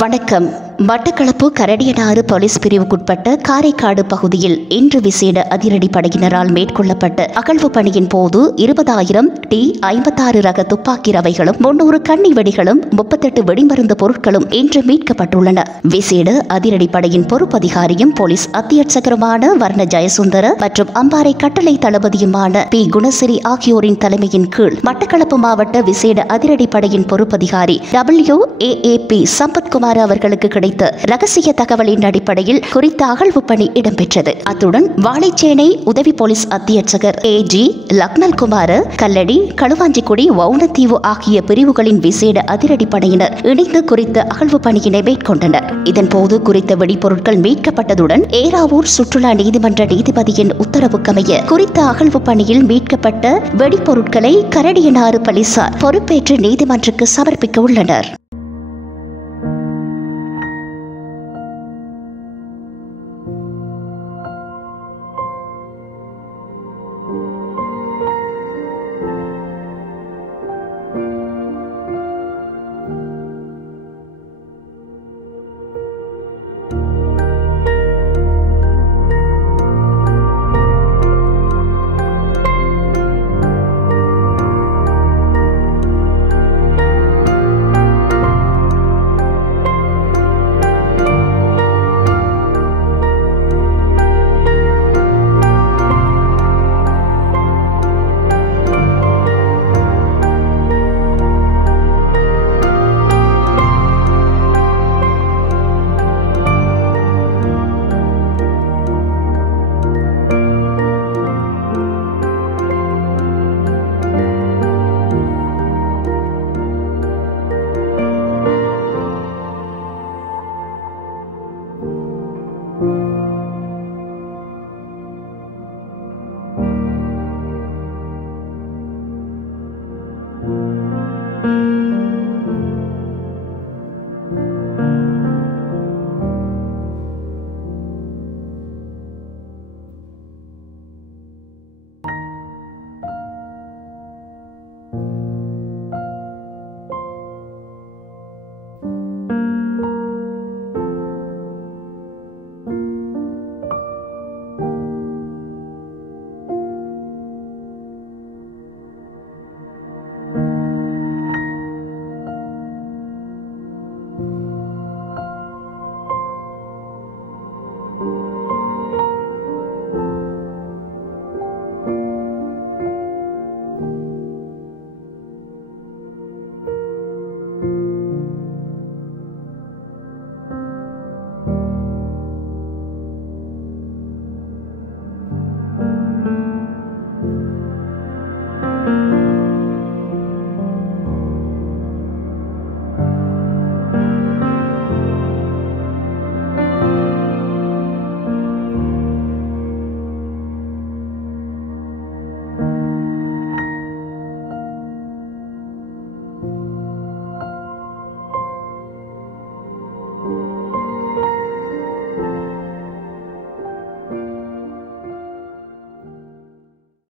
வணக்கம். மட்டக்களப்பு கரடியனாறு போலீஸ் பிரிவுக்குட்பட்ட காரைக்காடு பகுதியில் இன்று விசேட அதிரடி படையினரால் மேற்கொள்ளப்பட்ட அகழ்வு பணியின் போது 20,000 T-56 ரக துப்பாக்கி ரவைகளும் 300 கண்ணி வெடிகளும் 38 வெடிமருந்து பொருட்களும் இன்று மீட்கப்பட்டுள்ளன. விசேட அதிரடி படையின் பொறுப்பதிகாரியும் போலீஸ் அத்தியட்சகருமான வர்ண ஜெயசுந்தர மற்றும் அம்பாறை கட்டளை தளபதியுமான பி. குணசிறி ஆகியோரின் தலைமையின் கீழ் மட்டக்களப்பு மாவட்ட விசேட அதிரடி படையின் பொறுப்பதிகாரி WAAP சம்பத்குமார் அவர்களுக்கு கிடைத்த ரகசிய தகவலின் அடிப்படையில் குறித்த அகழ்வு பணி இடம்பெற்றது. அத்துடன் வாழைச்சேனை உதவி போலீஸ் அத்தியட்சகர் AG லக்னல்குமார், கல்லடி, களுவாஞ்சிக்குடி, வவுனத்தீவு ஆகிய பிரிவுகளின் விசேட அதிரடி படையினர் இணைந்து குறித்த அகழ்வு பணியினை மேற்கொண்டனர். இதன்போது குறித்த வெடிப்பொருட்கள் மீட்கப்பட்டதுடன் ஏறாவூர் சுற்றுலா நீதிமன்ற நீதிபதியின் உத்தரவுக்கமைய குறித்த அகழ்வு பணியில் மீட்கப்பட்ட வெடிப்பொருட்களை கரடியனாறு போலீசார் பொறுப்பேற்று நீதிமன்றக்கு சமர்ப்பிக்க உள்ளனர்.